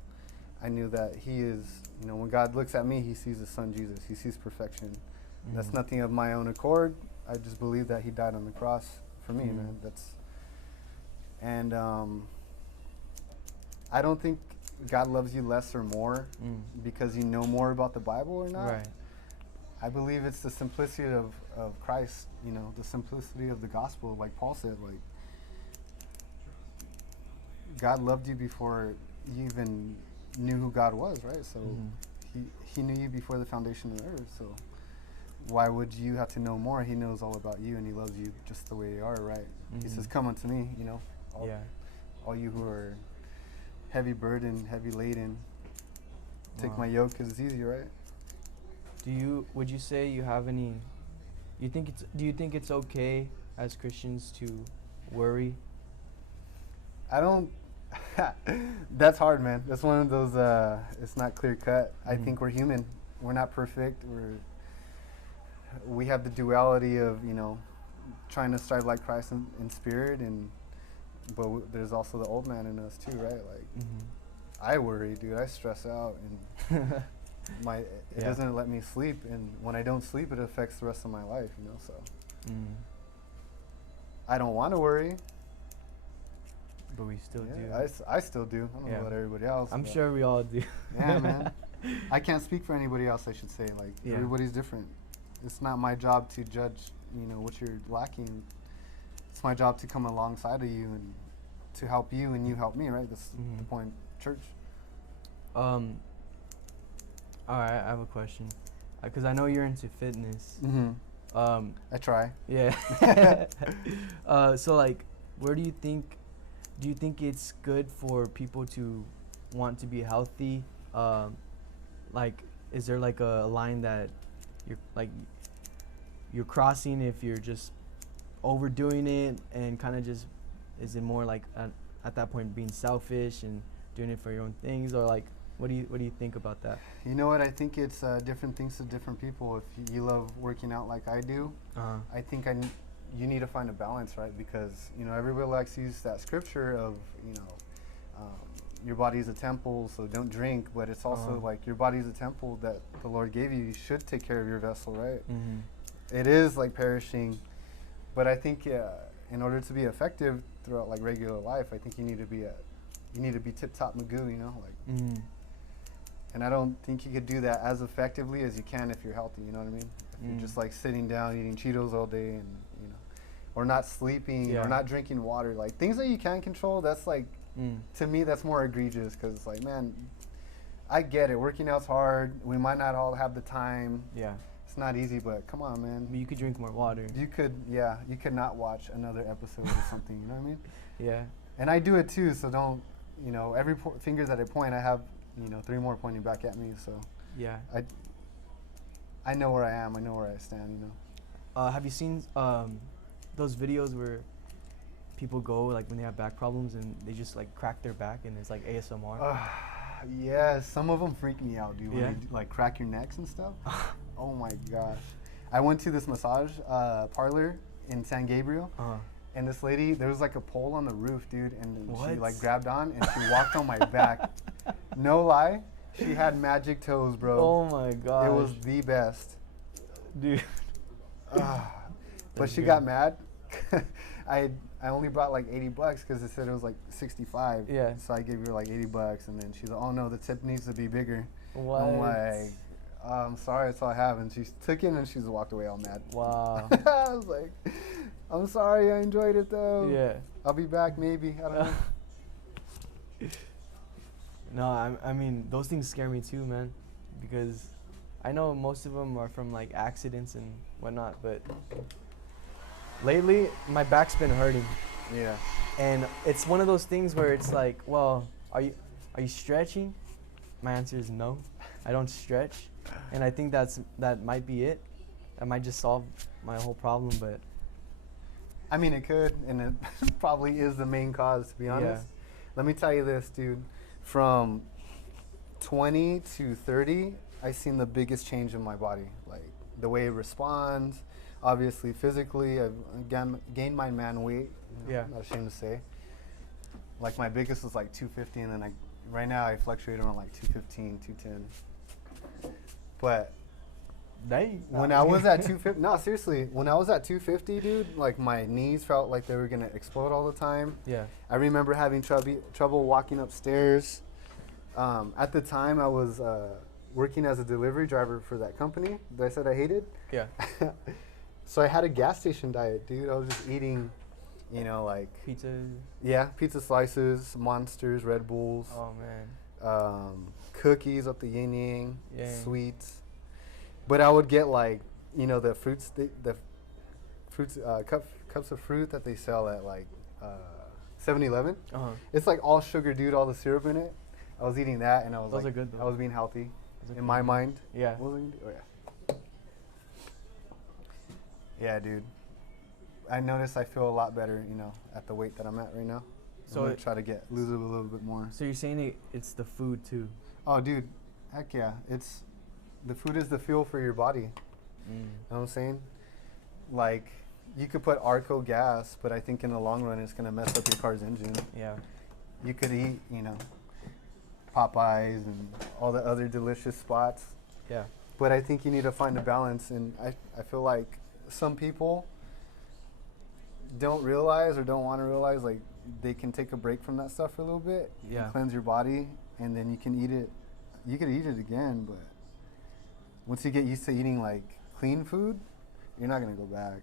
I knew that He is, when God looks at me, He sees His Son Jesus. He sees perfection. That's nothing of my own accord. I just believe that He died on the cross for me, man. And I don't think God loves you less or more because you know more about the Bible or not. Right. I believe it's the simplicity of Christ, the simplicity of the gospel, like Paul said, like God loved you before you even knew who God was, right? So he knew you before the foundation of the earth. So why would you have to know more? He knows all about you and He loves you just the way you are, right? He says, come unto me, all you who are heavy burdened, heavy laden, take my yoke because it's easy, right? Would you say you have any, do you think it's okay as Christians to worry? I don't, that's hard, man. That's one of those, it's not clear cut. I think we're human. We're not perfect. We have the duality of, trying to strive like Christ in spirit, but there's also the old man in us too, right? Like, I worry, dude. I stress out, and it doesn't let me sleep. And when I don't sleep, it affects the rest of my life, So I don't want to worry, but we still do. I still do. I don't know about everybody else. I'm sure we all do. Yeah, man. I can't speak for anybody else. I should say, like, everybody's different. It's not my job to judge, what you're lacking. It's my job to come alongside of you and to help you and you help me, right? That's the point of church. All right, I have a question. Because I know you're into fitness. I try. Yeah. So, like, do you think it's good for people to want to be healthy? Like, is there like a line that you're crossing if you're just overdoing it, and kind of just, is it more like at that point being selfish and doing it for your own things, or like what do you think about that? You know what, I think it's different things to different people. If you love working out like I do, I think you need to find a balance, right? Because everybody likes to use that scripture of your body is a temple, so don't drink, but it's also like your body is a temple that the Lord gave you. You should take care of your vessel, right? It is like perishing, but I think in order to be effective throughout like regular life, I think you need to be tip top Magoo, And I don't think you could do that as effectively as you can if you're healthy. You know what I mean? If you're just like sitting down eating Cheetos all day and or not sleeping or not drinking water, like things that you can control. That's like to me that's more egregious, because it's like, man, I get it. Working out's hard. We might not all have the time. Yeah. It's not easy, but come on, man. But you could drink more water. You could not watch another episode or something, you know what I mean? Yeah. And I do it too, so don't, every finger that I point, I have, 3 more pointing back at me, so. Yeah. I know where I am, I know where I stand, Have you seen those videos where people go, like, when they have back problems and they just, like, crack their back and it's, like, ASMR? Yeah, some of them freak me out, dude. Yeah? When you, like, crack your necks and stuff. Oh, my gosh. I went to this massage parlor in San Gabriel. And this lady, there was like a pole on the roof, dude, and she like grabbed on and she walked on my back. No lie, she had magic toes, bro. Oh my god. It was the best. Dude. But she got mad. I only brought like $80 because it said it was like 65. Yeah. So I gave her like $80, and then she's like, oh no, the tip needs to be bigger. What? I'm like, I'm sorry, that's all I have. And she took it and she's walked away all mad. Wow. I was like, I'm sorry, I enjoyed it though. Yeah. I'll be back maybe. I don't know. No, I mean, those things scare me too, man. Because I know most of them are from like accidents and whatnot, but lately my back's been hurting. Yeah. And it's one of those things where it's like, well, are you stretching? My answer is no. I don't stretch. And I think that might be it. That might just solve my whole problem, but I mean, it could, and it probably is the main cause, to be honest. Let me tell you this, dude. From 20 to 30, I seen the biggest change in my body. Like the way it responds. Obviously, physically, I've gained my man weight. Yeah. I'm not ashamed to say. Like my biggest was like 250, and then right now I fluctuate around like 215, 210. But when I was at 250, no, seriously, when I was at 250, dude, like my knees felt like they were gonna explode all the time. Yeah. I remember having trouble walking upstairs. At the time, I was working as a delivery driver for that company that I said I hated. Yeah. So I had a gas station diet, dude. I was just eating, like Pizza. Yeah, pizza slices, Monsters, Red Bulls. Oh man. Cookies up the yin yang, Yeah. sweets. But I would get like, the fruits, cups of fruit that they sell at like 7-Eleven. Uh-huh. It's like all sugar, dude, all the syrup in it. I was eating that, and I was Those are good, though. I was being healthy in good. my mind. Yeah. What was I gonna do? Oh yeah. Yeah, dude. I noticed I feel a lot better, at the weight that I'm at right now. So I'm gonna try to lose it a little bit more. So you're saying it's the food too? Oh, dude, heck yeah! The food is the fuel for your body. You know what I'm saying? Like, you could put Arco gas, but I think in the long run it's gonna mess up your car's engine. Yeah. You could eat, Popeyes and all the other delicious spots. Yeah. But I think you need to find a balance, and I feel like some people don't realize or don't want to realize, like, they can take a break from that stuff for a little bit, and cleanse your body, and then you can eat it. You could eat it again, but once you get used to eating like clean food, you're not gonna go back.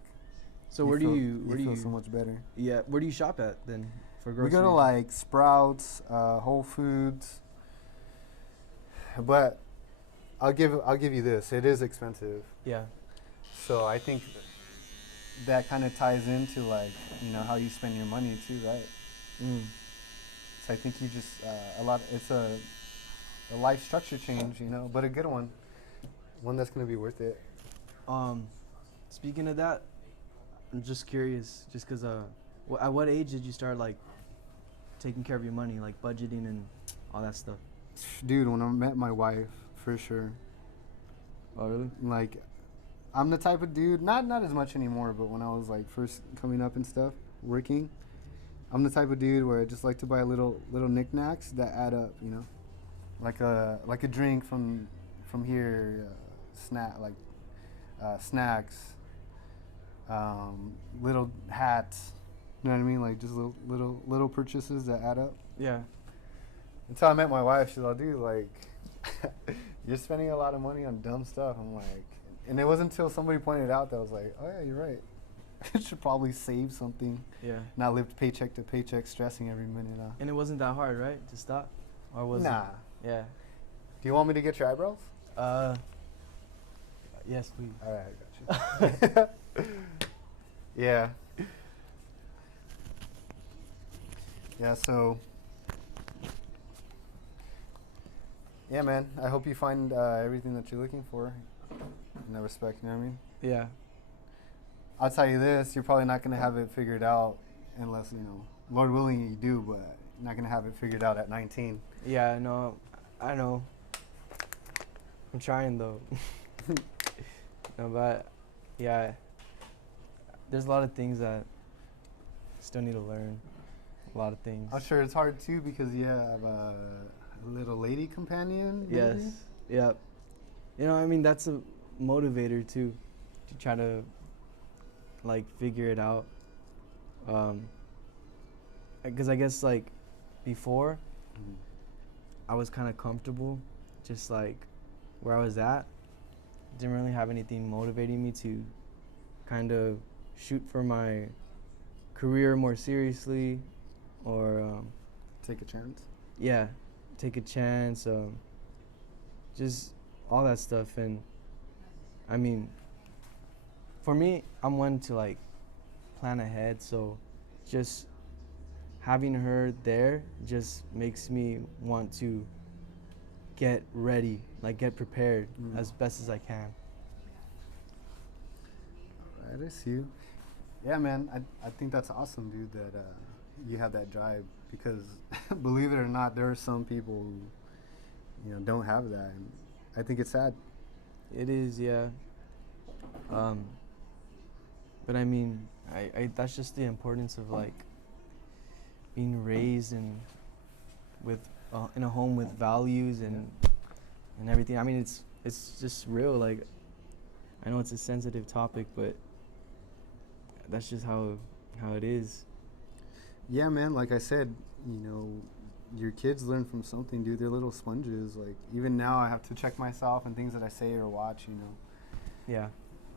So where do you feel so much better? Yeah, where do you shop at then for groceries? We go to like Sprouts, Whole Foods, but I'll give you this. It is expensive. Yeah. So I think that kind of ties into like how you spend your money too, right? So I think you just it's a life structure change, but a good one that's gonna be worth it. Speaking of that, I'm just curious, just because at what age did you start like taking care of your money, like budgeting and all that stuff? Dude, when I met my wife, for sure. Oh really? Like, I'm the type of dude, not as much anymore, but when I was like first coming up and stuff, working, I'm the type of dude where I just like to buy little knickknacks that add up, like a drink from here, snacks, little hats, you know what I mean? Like just little purchases that add up. Yeah. Until I met my wife, she's like, dude, like, you're spending a lot of money on dumb stuff. I'm like, and it wasn't until somebody pointed out that I was like, oh yeah, you're right. I should probably save something. Yeah. Not live paycheck to paycheck, stressing every minute. And it wasn't that hard, right, to stop? Or was Nah. it? Yeah. Do you want me to get your eyebrows? Yes, please. All right, I got you. Yeah. Yeah, so. Yeah, man. I hope you find everything that you're looking for in that respect, you know what I mean? Yeah. I'll tell you this, you're probably not going to have it figured out unless, Lord willing you do, but you're not going to have it figured out at 19. Yeah, no, I know. I'm trying, though. No, but, yeah, there's a lot of things that still need to learn. A lot of things. I'm sure it's hard, too, because you have a little lady companion, maybe? Yes, yep. I mean, that's a motivator, too, to try to, like, figure it out. Because I guess, like, before, I was kind of comfortable, just, like, where I was at. Didn't really have anything motivating me to kind of shoot for my career more seriously, or take a chance. Yeah, take a chance. Just all that stuff. And I mean, for me, I'm one to like plan ahead. So just having her there just makes me want to get ready, like get prepared as best as I can. All right, I see you. Yeah, man, I think that's awesome, dude, that you have that drive, because believe it or not, there are some people who, don't have that, and I think it's sad. It is, yeah. But I mean, I that's just the importance of like being raised and with in a home with values and everything. I mean, it's just real. Like, I know it's a sensitive topic, but that's just how it is. Yeah, man. Like I said, your kids learn from something, dude. They're little sponges. Like, even now, I have to check myself and things that I say or watch. Yeah.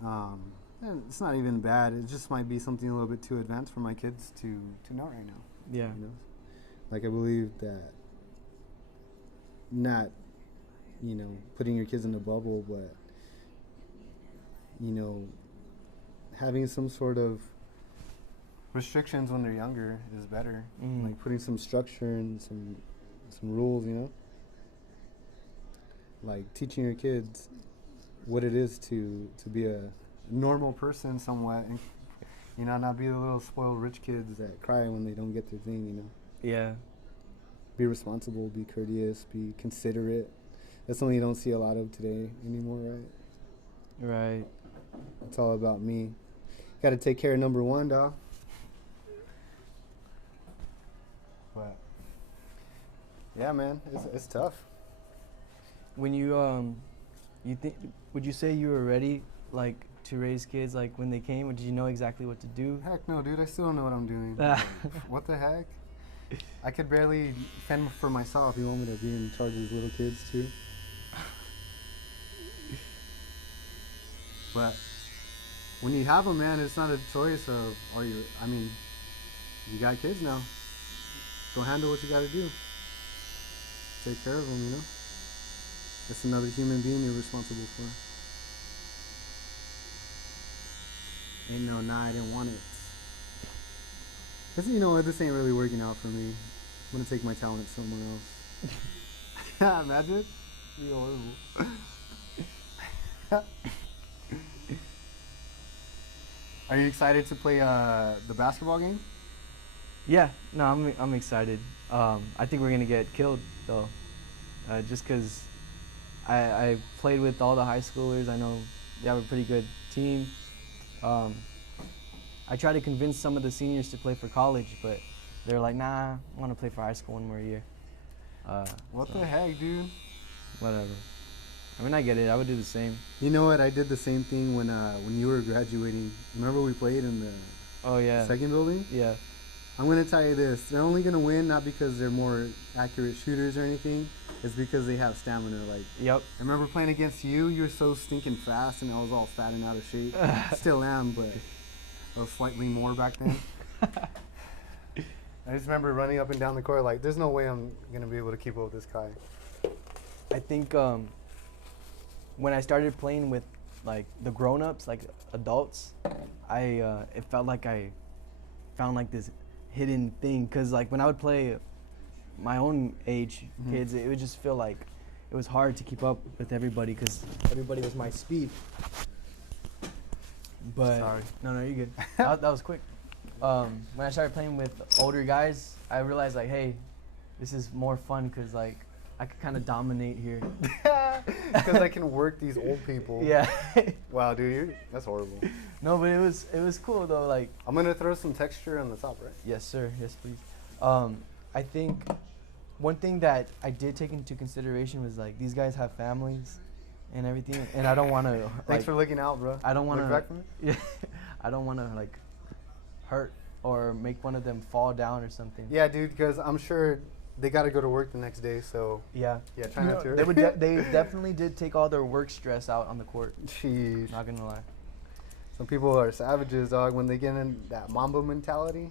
And it's not even bad. It just might be something a little bit too advanced for my kids to know right now. Yeah. Like, I believe that not, putting your kids in a bubble, but, having some sort of restrictions when they're younger is better. Like putting some structure and some rules, like teaching your kids what it is to be a normal person somewhat, and not be the little spoiled rich kids that cry when they don't get their thing. Yeah. Be responsible, be courteous, be considerate. That's something you don't see a lot of today anymore, right? Right. It's all about me. Got to take care of number one, dog. But yeah, man, it's tough. When you would you say you were ready, like, to raise kids, like, when they came? Or did you know exactly what to do? Heck no, dude. I still don't know what I'm doing. What the heck? I could barely fend for myself. You want me to be in charge of these little kids too? But when you have them, man, it's not a choice of, you got kids now. Go handle what you got to do. Take care of them, It's another human being you're responsible for. Ain't no, nah, I didn't want it. You know what, this ain't really working out for me. I'm gonna take my talent somewhere else. Imagine? Be horrible. Are you excited to play the basketball game? Yeah, no, I'm excited. I think we're gonna get killed though, just because I played with all the high schoolers. I know they have a pretty good team. I tried to convince some of the seniors to play for college, but they're like, nah, I want to play for high school one more year. What the heck, dude? Whatever. I mean, I get it. I would do the same. You know what? I did the same thing when you were graduating. Remember we played in the second building? Yeah. I'm going to tell you this. They're only going to win not because they're more accurate shooters or anything. It's because they have stamina. Like, yep. I remember playing against you. You were so stinking fast, and I was all fat and out of shape. Still am, but I was slightly more back then. I just remember running up and down the court like, there's no way I'm going to be able to keep up with this guy. I think when I started playing with, like, the grown-ups, like adults, it felt like I found, like, this hidden thing. Because, like, when I would play my own age kids, it would just feel like it was hard to keep up with everybody because everybody was my speed. But sorry. No, you're good. that was quick. When I started playing with older guys, I realized, like, hey, this is more fun because, like, I could kind of dominate here. Because I can work these old people. Yeah. Wow, dude, that's horrible. No, but it was cool though. Like, I'm gonna throw some texture on the top, right? Yes, sir. Yes, please. I think one thing that I did take into consideration was, like, these guys have families and everything, and I don't want to. Thanks for looking out, bro. I don't want to. Yeah. I don't want to, like, hurt or make one of them fall down or something. Yeah, dude, because I'm sure they got to go to work the next day, so. Yeah. Yeah, try not to. They definitely did take all their work stress out on the court. Sheesh. Not gonna lie. Some people are savages, dog, when they get in that Mamba mentality.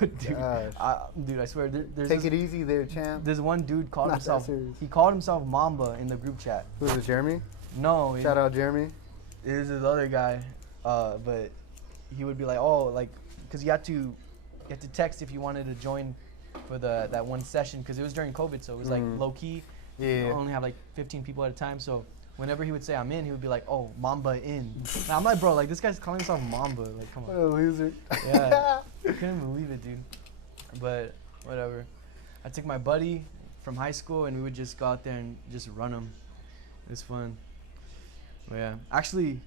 Dude, I swear, there's Take it easy there, champ. There's one dude called Not himself. that serious. He called himself Mamba in the group chat. Who's it, Jeremy? No. Shout out Jeremy. There's this other guy, but he would be like, oh, like, because you had to text if you wanted to join for that one session, because it was during COVID, so it was like low key. Yeah. You only have like 15 people at a time, so whenever he would say I'm in, he would be like, oh, Mamba in. And I'm like, bro, like, this guy's calling himself Mamba. Like, come on. What a loser. Yeah. I couldn't believe it, dude. But whatever. I took my buddy from high school, and we would just go out there and just run them. It was fun. But yeah, actually,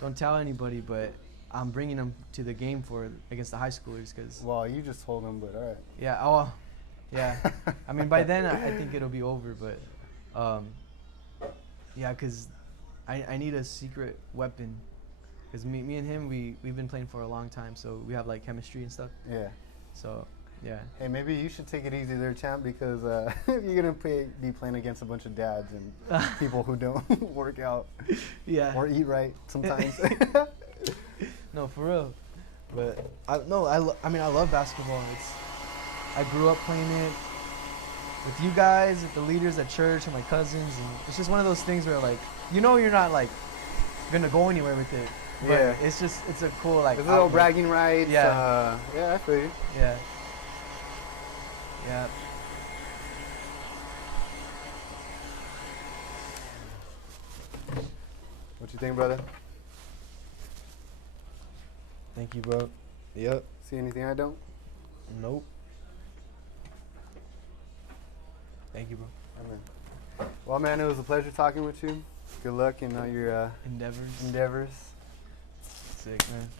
don't tell anybody, but I'm bringing them to the game against the high schoolers, cause. Well, you just told them, but all right. Yeah. Oh, yeah. I mean, by then I think it'll be over, but, yeah, cause I need a secret weapon, cause me and him we've been playing for a long time, so we have like chemistry and stuff. Yeah. So, yeah. Hey, maybe you should take it easy there, champ, because you're gonna be playing against a bunch of dads and people who don't work out. Yeah. Or eat right sometimes. No, for real. But I mean I love basketball. I grew up playing it with you guys, with the leaders at church, and my cousins, and it's just one of those things where like you're not like gonna go anywhere with it. But yeah. It's a cool like. There's little bragging rights. Yeah. Yeah, I feel you. Yeah. Yeah. What you think, brother? Thank you, bro. Yep. See anything I don't? Nope. Thank you, bro. Amen. Well, man, it was a pleasure talking with you. Good luck in all your endeavors. Endeavors. Sick, man.